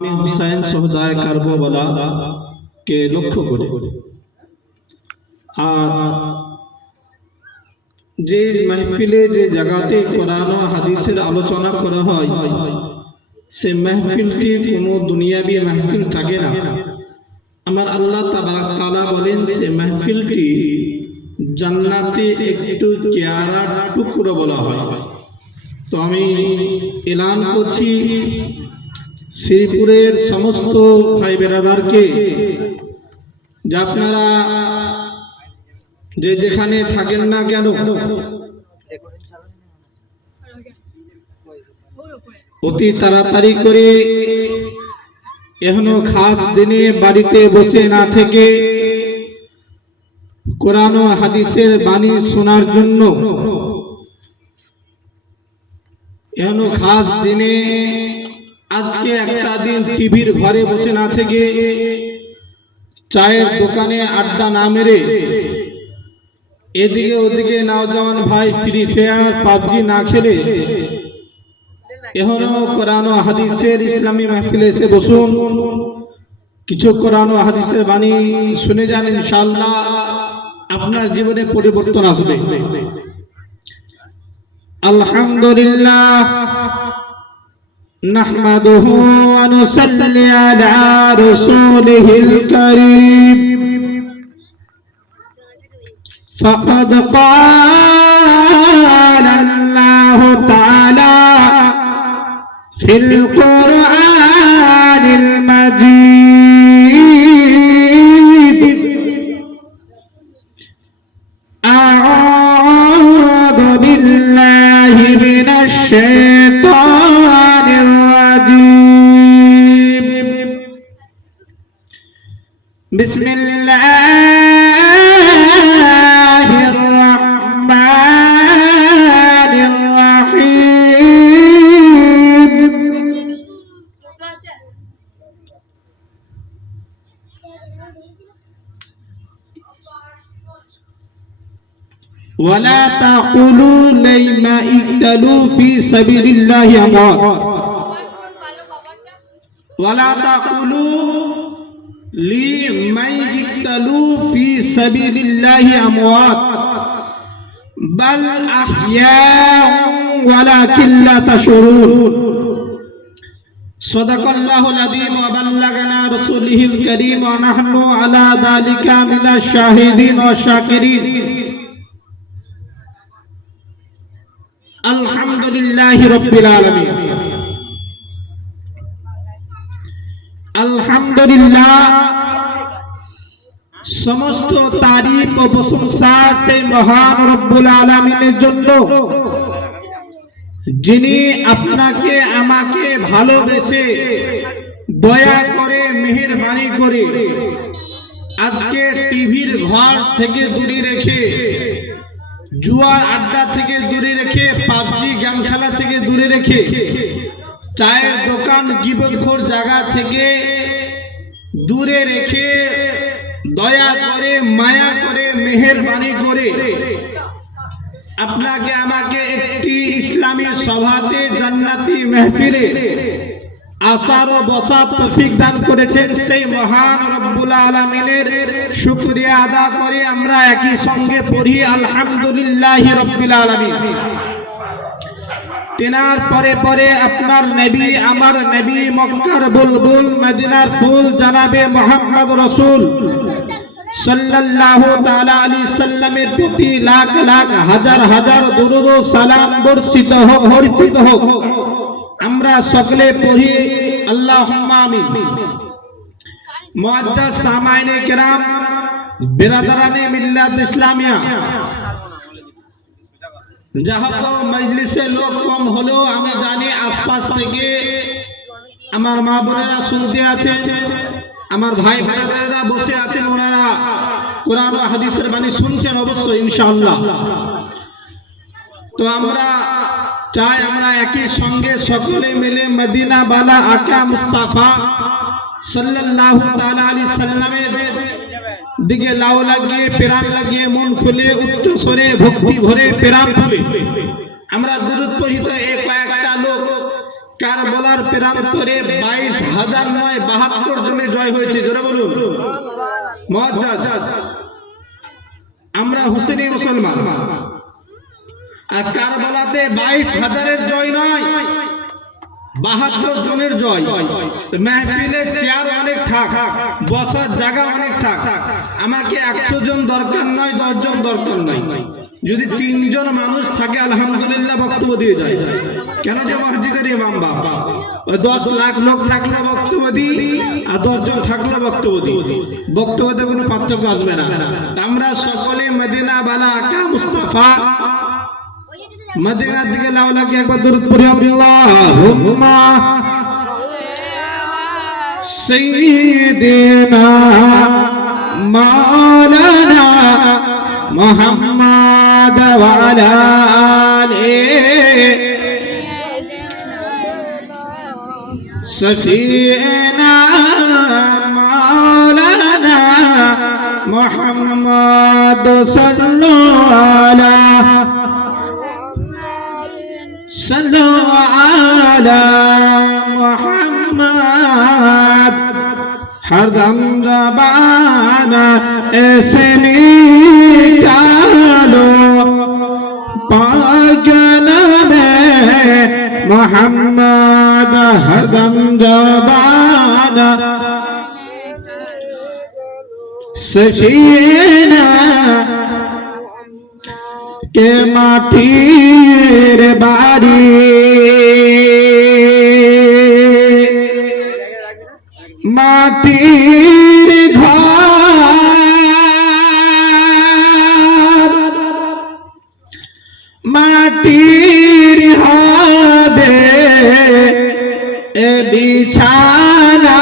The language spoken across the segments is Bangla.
হুসাইন সহজায় কারবালা কে লক্ষ্য করে আর যে মাহফিলে যে জায়গাতে কোরআন ও হাদিসের আলোচনা করা হয় সে মাহফিলটি কোনো দুনিয়াবি মাহফিল থাকে না। আমার আল্লাহ তাবারাক তাআলা বলেন সে মাহফিলটি জান্নাতে একটু কেয়ারা টুকরো বলা হয়। তো আমি এলান করছি শ্রীপুরের সমস্ত ভাই বেরাদারকে যে আপনারা যে যেখানে থাকেন না কেন অতি তাড়াতাড়ি করে এখনো খাস দিনে বাড়িতে বসে না থেকে কোরআন ও হাদিসের বাণী শোনার জন্য এখনো খাস দিনে আজকে একটা দিন টিভির ঘরে বসে না থেকে চায়ের দোকানে আড্ডা না মেরে এদিকে ওদিকে নওজওয়ান ভাই ফ্রি ফায়ার পাবজি না খেলে এখনো কোরআন ও হাদিসের ইসলামী মাহফিলে এসে বসুন, কিছু কোরআন ও হাদিসের বাণী শুনে যান, ইনশাআল্লাহ আপনার জীবনে পরিবর্তন আসবে। আলহামদুলিল্লাহ নাহমাদুহু ওয়া নুসাল্লি আলা রাসূলিহিল কারীম ফাকাদ ক্বালা আল্লাহু তাআলা ফিল কুরআনিল মাজিদ আউযু বিল্লাহি মিনাশ শাইতানির রাজীম বিসমিল্লাহির রাহমানির রাহিম ولا تقولوا لما اقتلوا في سبيل الله اموات ولا تقولوا لمن اقتلوا في سبيل الله اموات بل احياء ولكن لا تشعرون صدق الله العظيم وبلغنا رسوله الكريم ونحن على ذلك من الشاهدين والشاكرين আলহামদুলিল্লাহি রাব্বিল আলামিন। আলহামদুলিল্লাহ সমস্ত তারিফ ও প্রশংসা সেই মহান রব্বুল আলামিনের জন্য যিনি আপনাকে আমাকে ভালোবেসে দয়া করে মেহেরবানি করে আজকে টিভির ঘর থেকে দূরে রেখে, জুয়ার আড্ডা থেকে দূরে রেখে, পাবজি গেম খেলা থেকে দূরে রেখে, চায়ের দোকান গিবতখোর জায়গা থেকে দূরে রেখে দয়া করে মায়া করে মেহেরবানি করে আপনাকে আমাকে একটি ইসলামী সভাতে জান্নাতি মাহফিলে আসার ও বসার তৌফিক দান করেছেন সেই মহান রব্বুল আলামিনের শুকরিয়া আদা করে আমরা একই সঙ্গে পড়ি আলহামদুলিল্লাহি রাব্বিল আলামিন। তেনার পরে পরে আপনার নবী, আমার নবী, মক্কার বুলবুল, মদিনার ফুল জনাবে মুহাম্মদ রাসূল সাল্লাল্লাহু তাআলা আলাইহি সাল্লামের প্রতি লাখ লাখ হাজার হাজার দরুদ ও সালাম বর্ষিত হোক, অর্পিত হোক। আমরা সকলে পড়ি আল্লাহুম্মা আমিন। মুআজ্জাজ সামাইনে কিরাম, বিরাদারানে মিল্লাত ইসলামিয়া, যাহতো মজলিসে লোক কম হলেও আমি জানি আশপাশ থেকে আমার মা বোনেরা শুনতে আছেন, আমার ভাই ভাইরা বসে আছেন, ওনারা কোরআন ও হাদিসের বাণী শুনছেন অবশ্যই ইনশাআল্লাহ। তো আমরা চাই আমরা একই সঙ্গে সকলে মিলে মদিনা বালা আকা মুস্তাফা সাল্লাল্লাহু তাআলা আলাইহি সাল্লামের দিকে লাউ লাগিয়ে প্রাণ লাগিয়ে মন খুলে উচ্চ স্বরে ভক্তি ভরে প্রাণ খুলে আমরা দুরূদ পড়ি। তো এই কয়েকটা লোক কারবালার প্রান্তরে 22,000 নয় 72 জনে জয় হয়েছে। জোরে বলুন মুআজ্জাজ। আমরা হুসেনি মুসলমান, আর কারবালাতে 22,000-এর জয় নয় 72 জনের জয়। মাহফিলে চেয়ার অনেক থাক, বসার জায়গা অনেক থাক, আমাকে 100 জন দরকার নয়, 10 জন দরকার নয়। যদি 3 জন মানুষ থাকে আলহামদুলিল্লাহ বক্তব্য দিয়ে যায়। কেন যে মসজিদের ইমাম বাবা 10 লাখ লোক থাকলে বক্তব্য দিই, আর 10 জন থাকলে বক্তব্য দিই, বক্তব্যতে কোনো পার্থক্য আসবে না। আমরা সকলে মদিনা বালা আকা মুস্তাফা মদিনার দিকে লাউলাকে একবার দরুদ পড়ি। আল্লাহুম্মা সাইয়্যিদিনা মাওলানা মুহাম্মদ ওয়া আলা আলিহি সফিনা মাওলানা মুহাম্মদ সাল্লাল্লাহু صلوا على محمد हरदम ज़बाना ऐसे निकालो पाक नामे मोहम्मद हरदम ज़बाना सफीना के माटीर बारी माटीर घर माटीर হবে এ বিছানা।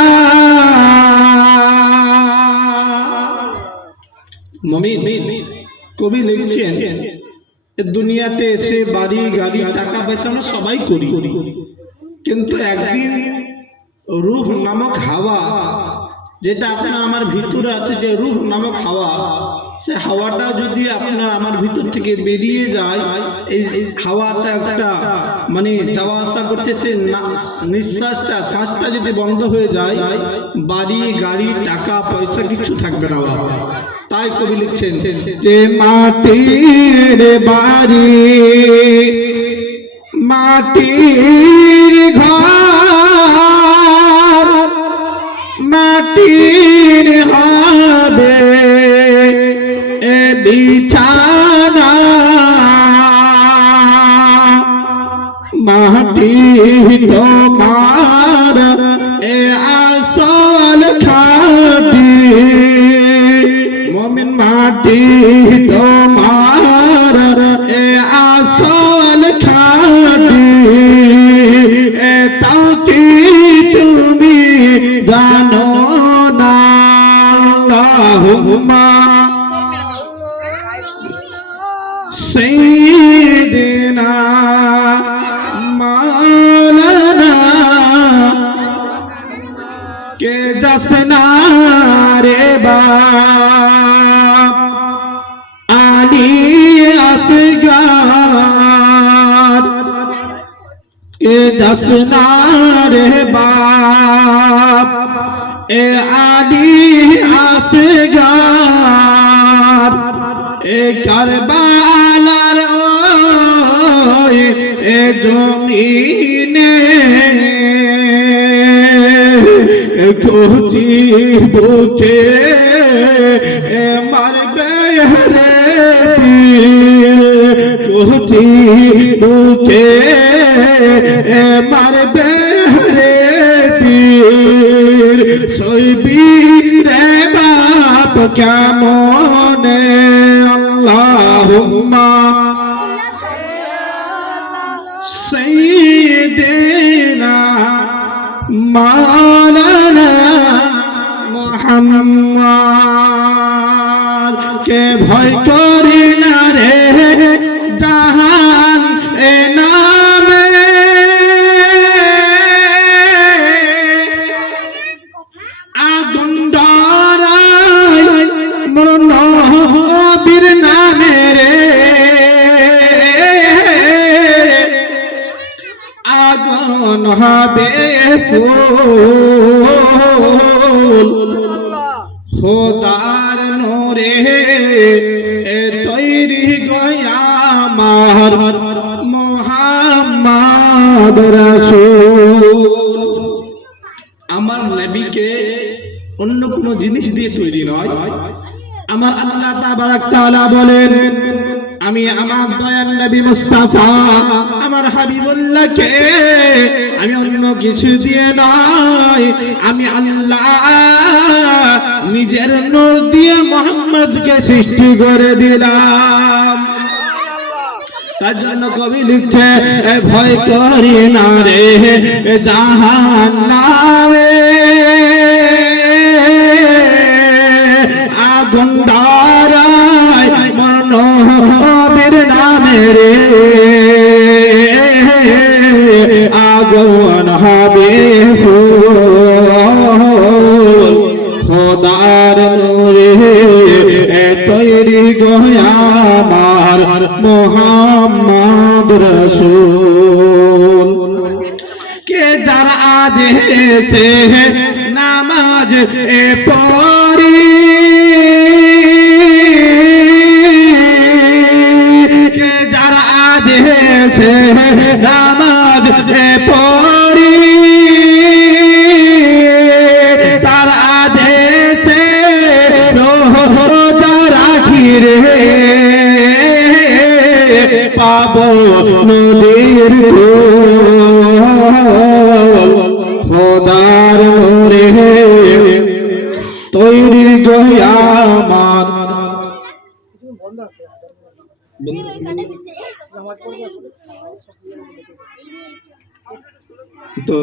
মুমিন কবি লিখছেন দুনিয়াতে এসে বাড়ি গাড়ি টাকা পয়সা আমরা সবাই করি, কিন্তু একদিন রূহ নামক হাওয়া, যেটা আপনার আমার ভিতরে আছে, যে রূহ নামক হাওয়া, সে হাওয়াটা যদি আপনার আমার ভিতর থেকে বেরিয়ে যায়, এই হাওয়াটা একটা মানে যাওয়া আসা করছে, সে নিঃশ্বাসটা শ্বাসটা যদি বন্ধ হয়ে যায়, বাড়ি গাড়ি টাকা পয়সা কিছু থাকবে না। তাই কবি লিখছেন যে মাটির বাড়ি মাটির ঘর মাটির হবে এ বিছানা মাটি তোমার এ আসল খাটি मोमिन माटी तुम्हार ए आसल खाटी ए ताकि तुमी जानो ना। अल्लाहुम्मा सय्यिदिना मौलाना के जसना रे बाप आली असगार के जसना रे बाप ए आली असगार ए करबालार ओय ए जमीने कोची बुके मारबे रे तीर कोची बुके मारबे रे तीर सोईबी रे बाप क्या मोने। अल्लाहुम्मा सय्यिदिना मौलाना मुहम्मद के भय करी ना रे জাহান এ নামে আগুন ধরায় মোর নবীর নামে রে আগুন ফুল খোদার নূরে তৈরি গয়া আমার মুহাম্মদ রাসূল। আমার নবীকে অন্য কোনো জিনিস দিয়ে তৈরি নয়। আমার আল্লাহ তাবারাক তাআলা বলেন, আমি আমার দয়ার নবী মুস্তাফা আমার হাবিবুল্লাহকে আমি অন্য কিছু দিয়ে নয়, আমি আল্লাহ নিজের নূর দিয়ে মুহাম্মদকে সৃষ্টি করে দিলাম। তার জন্য কবি লিখছে, ভয় করি না রে জাহান্নামে, আগুন ধরায় নবীর নামে রে, আগুন হবে ফুল খোদার নূরে তৈরি গয়া আমার মুহাম্মদ রাসূল। কে যার আদেশে নামাজ পড়ি, কে যার আদেশে নামাজ পড়ি, তার আদেশে রোজা রাখি রে, পাবো নদীর কুল খোদার নূরে তৈরি গয়া আমার। তো